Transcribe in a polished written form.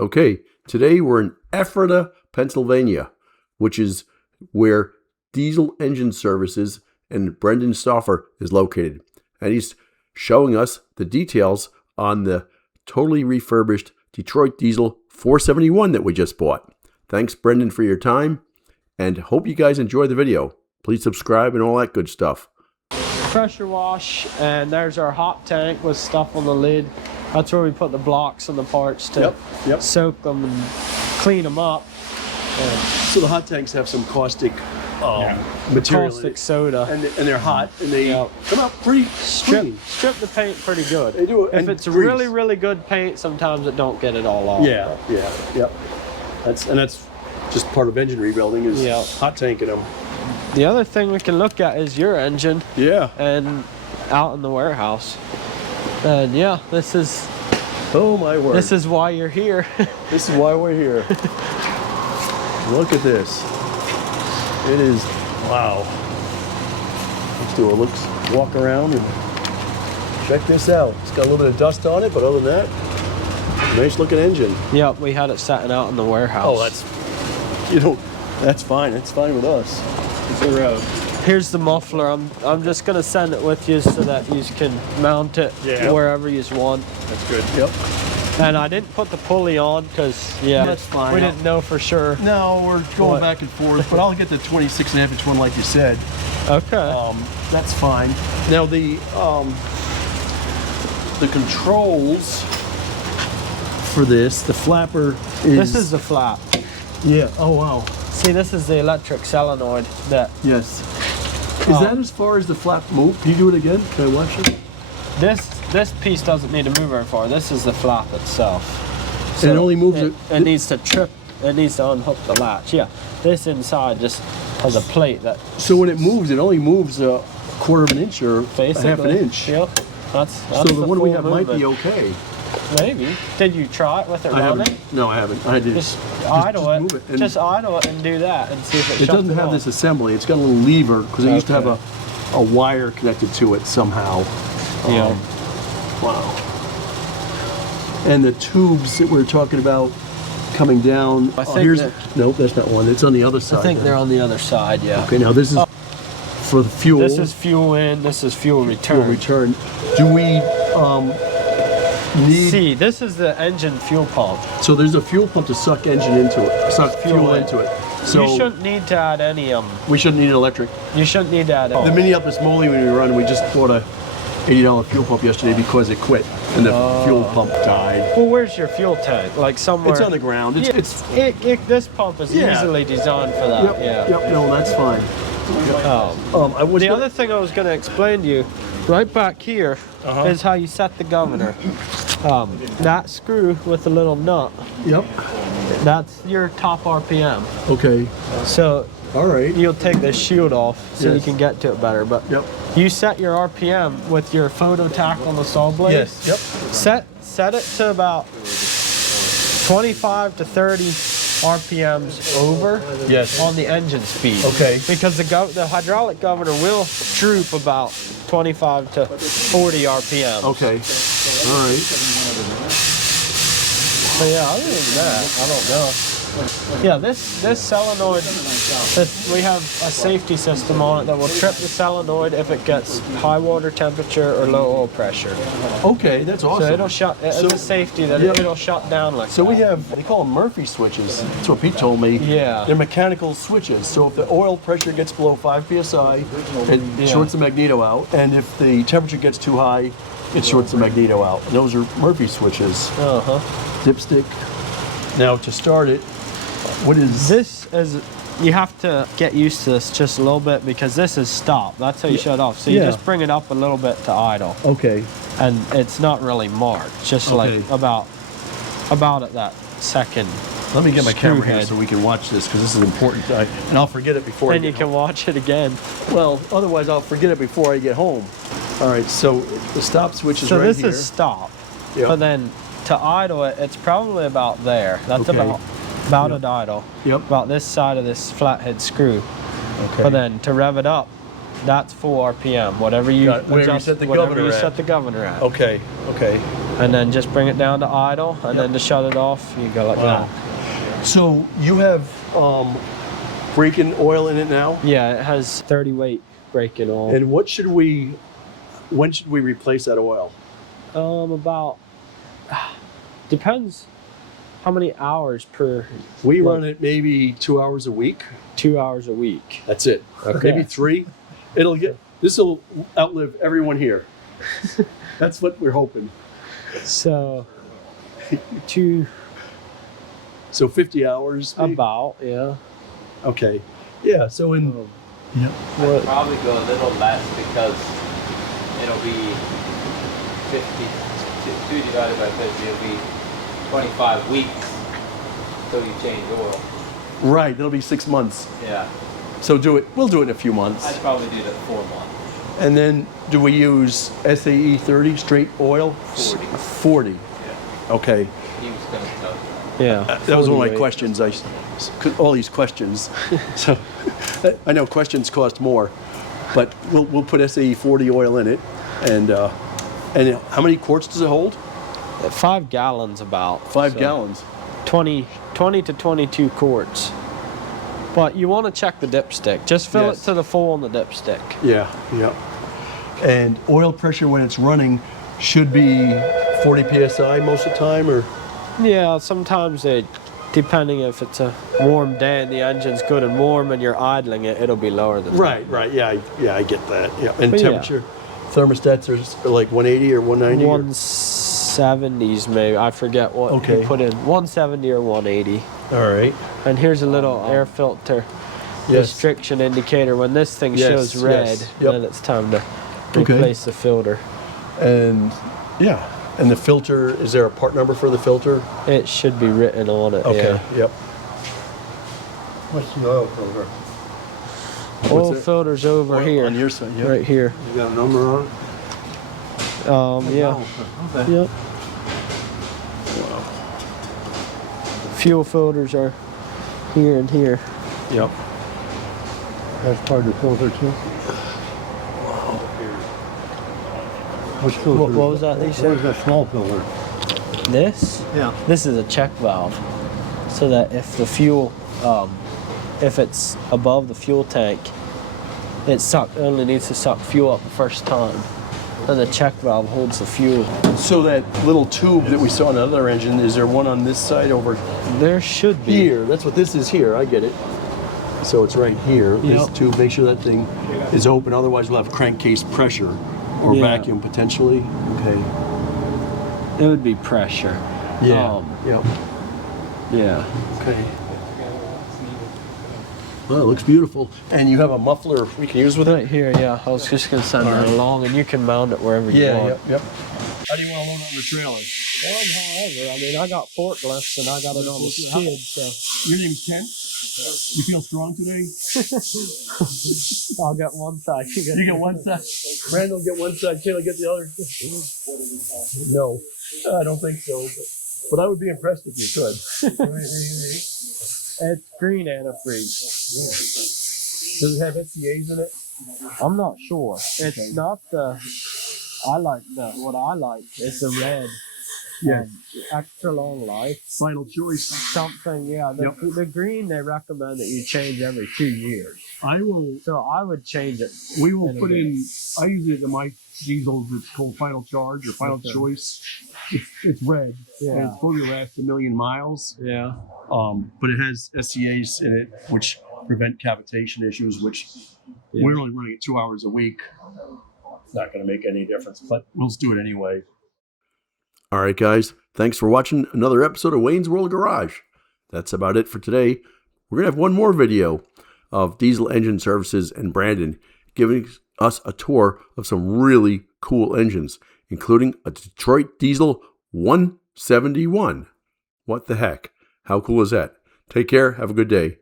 Okay, today we're in Ephrata, Pennsylvania, which is where Diesel Engine Services and Brendan Stauffer is located. And he's showing us the details on the totally refurbished Detroit Diesel 471 that we just bought. Thanks, Brendan, for your time, and hope you guys enjoy the video. Please subscribe and all that good stuff. Pressure wash, and there's our hot tank with stuff on the lid. That's where we put the blocks and the parts to soak them and clean them up. So the hot tanks have some caustic material, caustic soda, and they're hot, and they come out pretty clean. Strip the paint pretty good. They do. If it's really, really good paint, sometimes it don't get it all off. That's just part of engine rebuilding is hot tanking them. The other thing we can look at is your engine. And out in the warehouse. And this is. Oh my word. This is why you're here. This is why we're here. Look at this. It is, wow. Let's do a walk around and check this out. It's got a little bit of dust on it, but other than that, nice looking engine. Yep, we had it sitting out in the warehouse. Oh, that's fine. It's fine with us. Here's the muffler. I'm just gonna send it with you so that you can mount it wherever you want. That's good. Yep. And I didn't put the pulley on because that's fine. We didn't know for sure. No, we're going back and forth, but I'll get the 26.5 inch one like you said. Okay. That's fine. Now the controls for this, the flapper is. This is the flap. Yeah. Oh wow. See, this is the electric solenoid that. Yes. Is that as far as the flap move? Can you do it again? Can I watch it? This piece doesn't need to move very far. This is the flap itself. So and it only moves it needs to trip. It needs to unhook the latch. Yeah. This inside just has a plate that. So when it moves, it only moves a quarter of an inch or basically, a half an inch. Yep. That's so the one we have might be okay. Maybe. Did you try it with it running? No, I haven't. I did. Just idle it. Just idle it and do that and see if it shuts it doesn't have this assembly. It's got a little lever because it used to have a wire connected to it somehow. Wow. And the tubes that we're talking about coming down. I think nope, that's not one. It's on the other side. I think they're on the other side, yeah. Okay, now this is for the fuel. This is fuel in, this is fuel return. Fuel return. Do we See, this is the engine fuel pump. So there's a fuel pump to suck engine into it, suck fuel into it. So you shouldn't need to add any we shouldn't need electric. You shouldn't need to add any. The Minneapolis Moly when we run, we just bought a $80 fuel pump yesterday because it quit and the fuel pump died. Well, where's your fuel tank? Like somewhere? It's on the ground. This pump is easily designed for that. Yep. No, that's fine. The other thing I was going to explain to you, right back here, is how you set the governor. That screw with the little nut. Yep. That's your top RPM. Okay. So. All right. You'll take this shield off so you can get to it better. But you set your RPM with your photo tack on the saw blade. Yes. Yep. Set it to about 25 to 30 RPMs over on the engine speed. Okay. Because the hydraulic governor will droop about 25 to 40 RPM. Okay. All right. So other than that, I don't know. Yeah, this solenoid, we have a safety system on it that will trip the solenoid if it gets high water temperature or low oil pressure. Okay, that's awesome. So it'll shut, as a safety, that it'll shut down like that. So we have, they call them Murphy switches. That's what Pete told me. Yeah. They're mechanical switches. So if the oil pressure gets below 5 psi, it shorts the magneto out. And if the temperature gets too high, it shorts the magneto out. And those are Murphy switches. Dipstick. Now to start it, what is this? You have to get used to this just a little bit because this is stop. That's how you shut off. So you just bring it up a little bit to idle. Okay. And it's not really marked. Just like about at that second. Let me get my camera here so we can watch this because this is important. And I'll forget it before. And you can watch it again. Well, otherwise I'll forget it before I get home. All right. So the stop switch is right here. So this is stop. But then to idle it, it's probably about there. That's about a idle. About this side of this flathead screw. Okay. But then to rev it up, that's full RPM. Whatever you adjust, set the governor at. Okay. And then just bring it down to idle, and then to shut it off, you go like that. So you have break-in oil in it now? Yeah, it has 30 weight break-in oil. And when should we replace that oil? About, depends how many hours per. We run it maybe 2 hours a week. 2 hours a week. That's it. Okay. Maybe 3. This will outlive everyone here. That's what we're hoping. So, 50 hours? Maybe? About, yeah. Okay. Yeah, so in... I'll probably go a little less because it'll be 2 divided by 50, it'll be 25 weeks until you change oil. Right, it'll be 6 months. Yeah. So we'll do it in a few months. I'd probably do that 4 months. And then do we use SAE 30 straight oil? 40. Yeah. Okay. He was going to tell you. Yeah. That was one of my questions. All these questions. So I know questions cost more, but we'll put SAE 40 oil in it. And how many quarts does it hold? 5 gallons about. 5 gallons. 20 to 22 quarts. But you want to check the dipstick. Just fill it to the full on the dipstick. Yeah. And oil pressure when it's running should be 40 psi most of the time, or? Yeah, sometimes depending if it's a warm day and the engine's good and warm and you're idling it, it'll be lower than that. Right. Yeah, I get that. Yeah. And temperature, thermostats are like 180 or 190? 170s maybe. I forget what you put in. 170 or 180. All right. And here's a little air filter restriction indicator. When this thing shows red, then it's time to replace the filter. And and the filter, is there a part number for the filter? It should be written on it. Okay. Yeah. Yep. What's the oil filter? Oil filter's over here. On your side, Right here. You got a number on it? Yeah. Okay. Yep. Fuel filters are here and here. Yep. That's part of the filter too? Which filter? What was that you said? What is that small filter? This? Yeah. This is a check valve. So that if the fuel, if it's above the fuel tank, it only needs to suck fuel up the first time. And the check valve holds the fuel. So that little tube that we saw on the other engine, is there one on this side over There should be. here? That's what this is here, I get it. So it's right here, this tube, make sure that thing is open, otherwise we'll have crankcase pressure or vacuum potentially. Okay. It would be pressure. Yeah. Yeah. Okay. Well, it looks beautiful. And you have a muffler we can use with it? Right here, yeah. I was just going to send it along, and you can mount it wherever you want. Yep. How do you want to load it on the trailer? However, I mean, I got forklifts, and I got it on the skid, so Your name's Ken? You feel strong today? I'll get one side. You get one side. Brandon will get one side, Ken will get the other. No, I don't think so. But I would be impressed if you could. It's green antifreeze. Does it have SCAs in it? I'm not sure. It's not what I like is the red. Yeah. Extra long life. Final choice. Something, yeah. The green, they recommend that you change every 2 years. I will. So I would change it. We will put in. I use it in my diesels. It's called Final Charge or Final Choice. It's red. Yeah. And it's supposed to last 1 million miles. Yeah. But it has SCAs in it, which prevent cavitation issues. Which we're only running it 2 hours a week. It's not going to make any difference, but we'll just do it anyway. All right, guys. Thanks for watching another episode of Wayne's World Garage. That's about it for today. We're going to have one more video of diesel engine services and Brandon giving us a tour of some really cool engines, including a Detroit Diesel 171. What the heck? How cool is that? Take care. Have a good day.